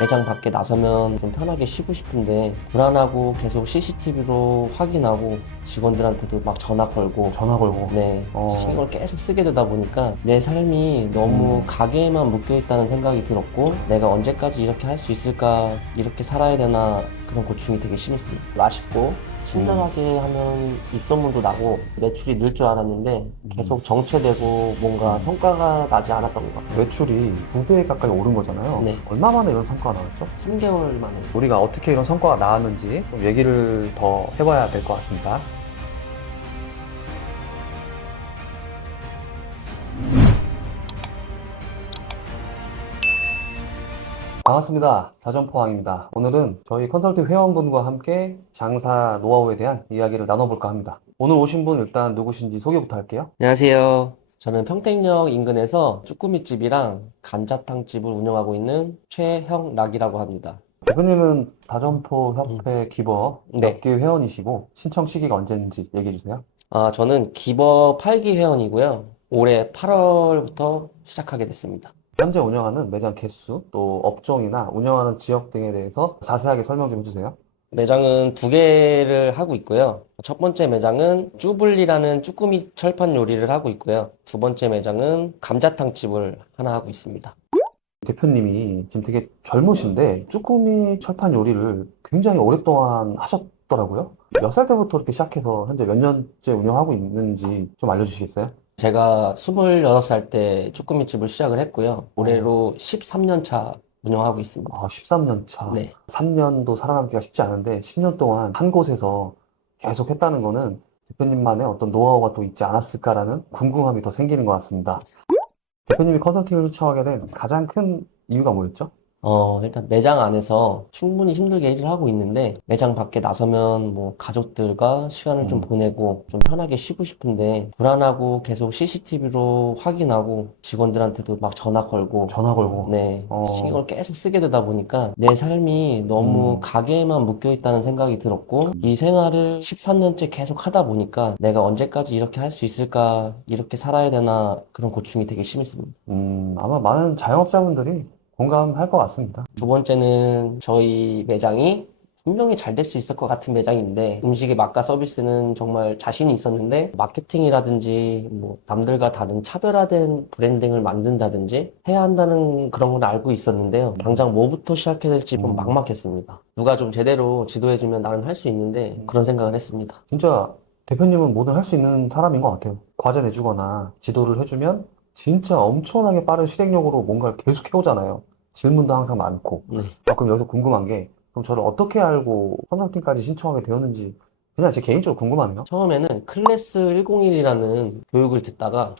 매장 밖에 나서면 좀 편하게 쉬고 싶은데 불안하고 계속 CCTV로 확인하고 직원들한테도 막 전화 걸고 전화 걸고. 네, 어. 신경을 계속 쓰게 되다 보니까 내 삶이 너무 가게에만 묶여 있다는 생각이 들었고 내가 언제까지 이렇게 할 수 있을까, 이렇게 살아야 되나 그런 고충이 되게 심했습니다. 맛있고 친절하게 하면 입소문도 나고 매출이 늘 줄 알았는데 계속 정체되고 뭔가 성과가 나지 않았던 것 같아요. 매출이 2배 가까이 오른 거잖아요. 네. 얼마 만에 이런 성과가 나왔죠? 3개월 만에. 우리가 어떻게 이런 성과가 나왔는지 좀 얘기를 더 해봐야 될 것 같습니다. 반갑습니다. 자전포항입니다. 오늘은 저희 컨설팅 회원분과 함께 장사 노하우에 대한 이야기를 나눠볼까 합니다. 오늘 오신 분 일단 누구신지 소개부터 할게요. 안녕하세요. 저는 평택역 인근에서 쭈꾸미집이랑 감자탕집을 운영하고 있는 최형락이라고 합니다. 대표님은 다점포 협회 기버 몇 네. 개 회원이시고 신청 시기가 언제인지 얘기해 주세요. 저는 기버 8기 회원이고요. 올해 8월부터 시작하게 됐습니다. 현재 운영하는 매장 개수, 또 업종이나 운영하는 지역 등에 대해서 자세하게 설명 좀 해주세요. 매장은 두 개를 하고 있고요. 첫 번째 매장은 쭈블리라는 쭈꾸미 철판 요리를 하고 있고요. 두 번째 매장은 감자탕집을 하나 하고 있습니다. 대표님이 지금 되게 젊으신데 쭈꾸미 철판 요리를 굉장히 오랫동안 하셨더라고요. 몇 살 때부터 이렇게 시작해서 현재 몇 년째 운영하고 있는지 좀 알려주시겠어요? 제가 26살 때 쭈꾸미집을 시작을 했고요. 올해로 13년 차 운영하고 있습니다. 13년 차. 네. 3년도 살아남기가 쉽지 않은데 10년 동안 한 곳에서 계속 했다는 거는 대표님만의 어떤 노하우가 또 있지 않았을까라는 궁금함이 더 생기는 것 같습니다. 대표님이 컨설팅을 요청하게 된 가장 큰 이유가 뭐였죠? 일단 매장 안에서 충분히 힘들게 일을 하고 있는데 매장 밖에 나서면 뭐 가족들과 시간을 좀 보내고 좀 편하게 쉬고 싶은데 불안하고 계속 CCTV로 확인하고 직원들한테도 막 전화 걸고 전화 걸고. 네, 어, 신경을 계속 쓰게 되다 보니까 내 삶이 너무 음. 가게에만 묶여 있다는 생각이 들었고 이 생활을 13년째 계속 하다 보니까 내가 언제까지 이렇게 할 수 있을까, 이렇게 살아야 되나 그런 고충이 되게 심했습니다. 아마 많은 자영업자분들이 공감할 것 같습니다. 두 번째는 저희 매장이 분명히 잘 될 수 있을 것 같은 매장인데 음식의 맛과 서비스는 정말 자신이 있었는데 마케팅이라든지 뭐 남들과 다른 차별화된 브랜딩을 만든다든지 해야 한다는 그런 걸 알고 있었는데요. 당장 뭐부터 시작해야 될지 좀 음. 막막했습니다. 누가 좀 제대로 지도해주면 나는 할 수 있는데 그런 생각을 했습니다. 진짜 대표님은 뭐든 할 수 있는 사람인 것 같아요. 과제 내주거나 지도를 해주면 진짜 엄청나게 빠른 실행력으로 뭔가를 계속 해오잖아요. 질문도 항상 많고. 네. 그럼 여기서 궁금한 게, 그럼 저를 어떻게 알고 컨설팅까지 신청하게 되었는지 그냥 제 개인적으로 궁금하네요. 처음에는 클래스 101이라는 교육을 듣다가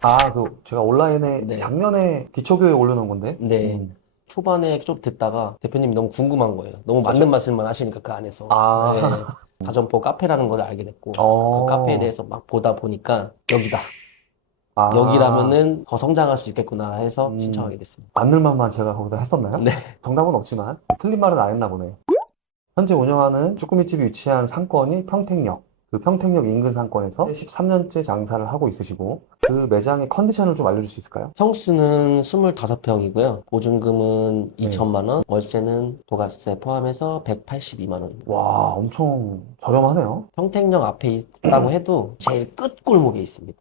제가 온라인에 네. 작년에 기초교육 올려놓은 건데. 네. 초반에 좀 듣다가 대표님이 너무 궁금한 거예요. 너무 맞는 말씀만 하시니까 그 안에서. 네. 아, 다점포 카페라는 걸 알게 됐고 그 카페에 어, 대해서 막 보다 보니까 여기다. 아, 여기라면은 더 성장할 수 있겠구나 해서 음, 신청하게 됐습니다. 맞는 말만 제가 거기다 했었나요? 네. 정답은 없지만 틀린 말은 안 했나 보네. 현재 운영하는 쭈꾸미집이 위치한 상권이 평택역. 그 평택역 인근 상권에서 13년째 장사를 하고 있으시고 그 매장의 컨디션을 좀 알려줄 수 있을까요? 평수는 25평이고요. 보증금은 네. 2천만 원, 월세는 부가세 포함해서 182만 원. 와, 엄청 저렴하네요. 평택역 앞에 있다고 해도 제일 끝 골목에 있습니다.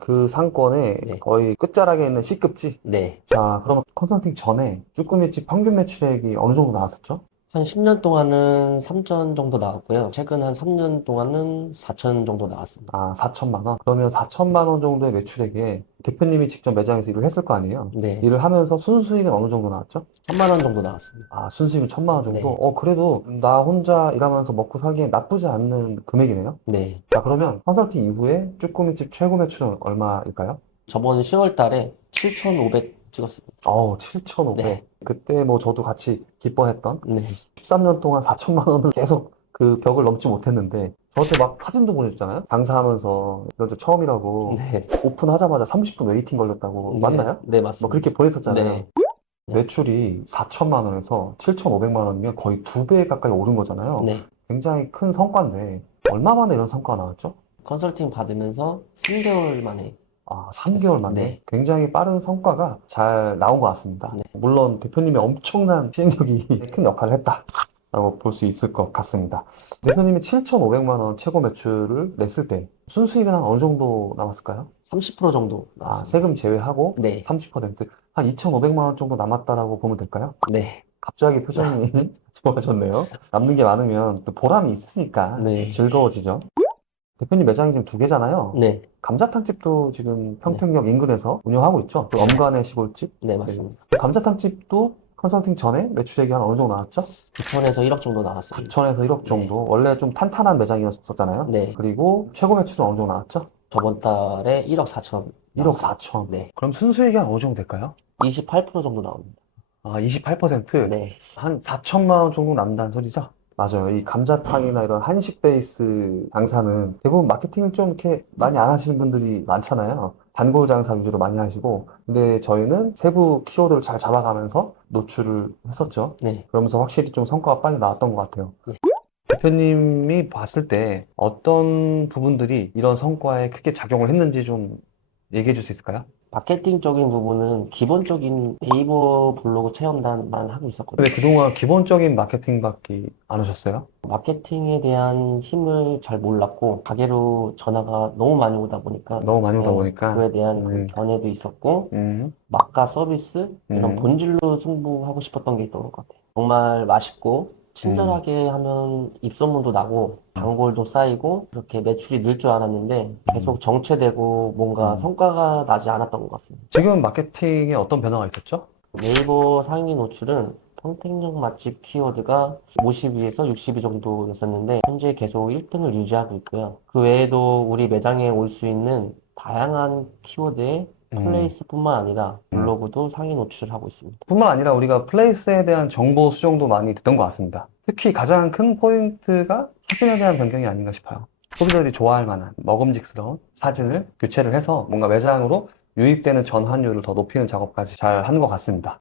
그 상권의 네. 거의 끝자락에 있는 C급지. 네. 자, 그러면 컨설팅 전에 쭈꾸미집 평균 매출액이 어느 정도 나왔었죠? 한 10년 동안은 3천 정도 나왔고요. 최근 한 3년 동안은 4천 정도 나왔습니다. 4천만 원? 그러면 4천만 원 정도의 매출액에 대표님이 직접 매장에서 일을 했을 거 아니에요? 네. 일을 하면서 순수익은 어느 정도 나왔죠? 1,000만 원 정도 나왔습니다. 순수익은 1천만 원 정도? 네. 그래도 나 혼자 일하면서 먹고 살기엔 나쁘지 않는 금액이네요? 네. 자, 그러면 컨설팅 이후에 쭈꾸미집 최고 매출은 얼마일까요? 저번 10월 달에 7,500 찍었습니다. 7,500. 네. 그때 뭐 저도 같이 기뻐했던 네. 13년 동안 4천만 원을 계속 그 벽을 넘지 못했는데 저한테 막 사진도 보내줬잖아요. 장사하면서 이런 저 처음이라고 네. 오픈하자마자 30분 웨이팅 걸렸다고. 네. 맞나요? 네, 뭐 맞습니다. 그렇게 보냈었잖아요. 네. 매출이 4천만 원에서 7,500만 원이면 거의 2배 가까이 오른 거잖아요. 네. 굉장히 큰 성과인데 얼마 만에 이런 성과가 나왔죠? 컨설팅 받으면서 3개월 만에 아, 3개월 만에 네. 굉장히 빠른 성과가 잘 나온 것 같습니다. 네. 물론 대표님의 엄청난 시행력이 큰 역할을 했다라고 볼 수 있을 것 같습니다. 대표님이 7,500만 원 최고 매출을 냈을 때 순수익은 한 어느 정도 남았을까요? 30% 정도 아, 나왔습니다. 세금 제외하고 네. 30%, 한 2,500만 원 정도 남았다라고 보면 될까요? 네. 갑자기 표정이 좋아졌네요. 남는 게 많으면 또 보람이 있으니까 네. 즐거워지죠. 대표님 매장이 지금 2개잖아요. 네. 감자탕집도 지금 평택역 인근에서 운영하고 있죠. 그 엄관의 시골집. 네, 맞습니다. 감자탕집도 컨설팅 전에 매출액이 한 어느 정도 나왔죠? 9천에서 1억 정도 나왔습니다. 9천에서 1억 정도. 원래 좀 탄탄한 매장이었었잖아요. 네. 그리고 최고 매출은 어느 정도 나왔죠? 저번 달에 1억 4천. 1억 4천. 네. 그럼 순수익이 한 어느 정도 될까요? 28% 정도 나옵니다. 아, 28%? 네. 한 4천만 원 정도 남는다는 소리죠? 맞아요. 이 감자탕이나 이런 한식 베이스 장사는 대부분 마케팅을 좀 이렇게 많이 안 하시는 분들이 많잖아요. 단골 장사 위주로 많이 하시고. 근데 저희는 세부 키워드를 잘 잡아가면서 노출을 했었죠. 네. 그러면서 확실히 좀 성과가 빨리 나왔던 것 같아요. 네. 대표님이 봤을 때 어떤 부분들이 이런 성과에 크게 작용을 했는지 좀 얘기해 줄 수 있을까요? 마케팅적인 부분은 기본적인 네이버 블로그 체험단만 하고 있었거든요. 근데 그동안 기본적인 마케팅밖에 안 하셨어요? 마케팅에 대한 힘을 잘 몰랐고, 가게로 전화가 너무 많이 오다 보니까, 너무 많이 오다 네, 보니까. 그거에 대한 그 음. 견해도 있었고, 음. 맛과 서비스, 이런 음. 본질로 승부하고 싶었던 게 있던 것 같아요. 정말 맛있고, 친절하게 하면 입소문도 나고, 단골도 쌓이고, 그렇게 매출이 늘 줄 알았는데, 계속 정체되고, 뭔가 성과가 나지 않았던 것 같습니다. 지금 마케팅에 어떤 변화가 있었죠? 네이버 상위 노출은 평택역 맛집 키워드가 52에서 62 정도였었는데 현재 계속 1등을 유지하고 있고요. 그 외에도 우리 매장에 올 수 있는 다양한 키워드의 플레이스뿐만 아니라 블로그도 상위 노출을 하고 있습니다. 뿐만 아니라 우리가 플레이스에 대한 정보 수정도 많이 됐던 것 같습니다. 특히 가장 큰 포인트가 사진에 대한 변경이 아닌가 싶어요. 소비자들이 좋아할 만한 먹음직스러운 사진을 교체를 해서 뭔가 매장으로 유입되는 전환율을 더 높이는 작업까지 잘 한 것 같습니다.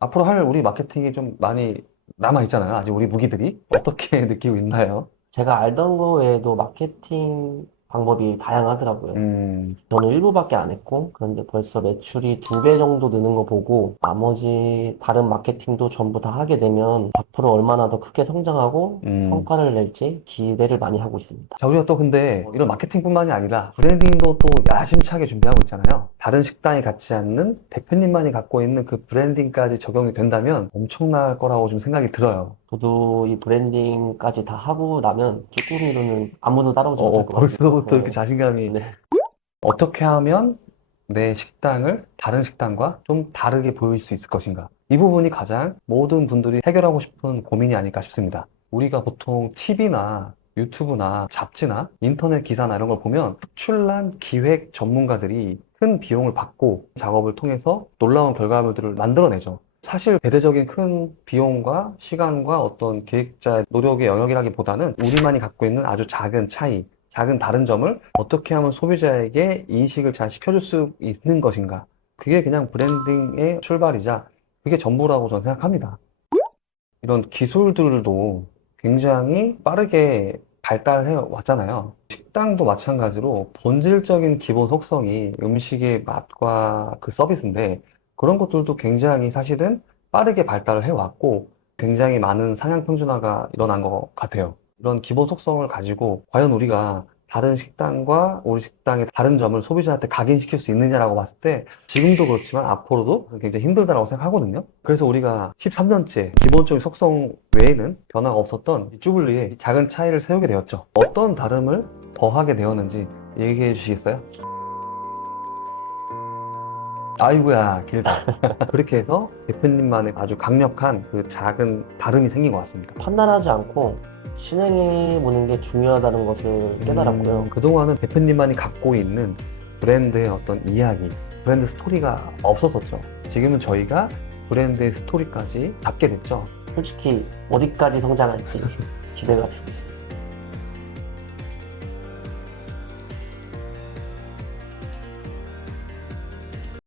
앞으로 할 우리 마케팅이 좀 많이 남아있잖아요. 아직 우리 무기들이. 어떻게 느끼고 있나요? 제가 알던 거 외에도 마케팅 방법이 다양하더라고요. 저는 일부밖에 안 했고, 그런데 벌써 매출이 2배 정도 느는 거 보고, 나머지 다른 마케팅도 전부 다 하게 되면 앞으로 얼마나 더 크게 성장하고 성과를 낼지 기대를 많이 하고 있습니다. 자, 우리가 또 근데 이런 마케팅뿐만이 아니라 브랜딩도 또 야심차게 준비하고 있잖아요. 다른 식당이 갖지 않는 대표님만이 갖고 있는 그 브랜딩까지 적용이 된다면 엄청날 거라고 좀 생각이 들어요. 저도 이 브랜딩까지 다 하고 나면 쭈꾸미로는 아무도 따라오지 못할 것 같아요. 벌써부터 이렇게 자신감이. 네. 어떻게 하면 내 식당을 다른 식당과 좀 다르게 보일 수 있을 것인가? 이 부분이 가장 모든 분들이 해결하고 싶은 고민이 아닐까 싶습니다. 우리가 보통 TV나 유튜브나 잡지나 인터넷 기사나 이런 걸 보면 특출난 기획 전문가들이 큰 비용을 받고 작업을 통해서 놀라운 결과물들을 만들어내죠. 사실 대대적인 큰 비용과 시간과 어떤 기획자의 노력의 영역이라기보다는 우리만이 갖고 있는 아주 작은 차이, 작은 다른 점을 어떻게 하면 소비자에게 인식을 잘 시켜줄 수 있는 것인가. 그게 그냥 브랜딩의 출발이자 그게 전부라고 저는 생각합니다. 이런 기술들도 굉장히 빠르게 발달해 왔잖아요. 식당도 마찬가지로 본질적인 기본 속성이 음식의 맛과 그 서비스인데 그런 것들도 굉장히 사실은 빠르게 발달을 해왔고 굉장히 많은 상향 평준화가 일어난 것 같아요. 이런 기본 속성을 가지고 과연 우리가 다른 식당과 우리 식당의 다른 점을 소비자한테 각인시킬 수 있느냐라고 봤을 때 지금도 그렇지만 앞으로도 굉장히 힘들다라고 생각하거든요. 그래서 우리가 13년째 기본적인 속성 외에는 변화가 없었던 이 쭈블리에 작은 차이를 세우게 되었죠. 어떤 다름을 더하게 되었는지 얘기해 주시겠어요? 아이고야 길다. 그렇게 해서 대표님만의 아주 강력한 그 작은 다름이 생긴 것 같습니다. 판단하지 않고 실행해보는 게 중요하다는 것을 깨달았고요. 그동안은 대표님만이 갖고 있는 브랜드의 어떤 이야기, 브랜드 스토리가 없었었죠. 지금은 저희가 브랜드의 스토리까지 잡게 됐죠. 솔직히 어디까지 성장할지 기대가 되고 있습니다.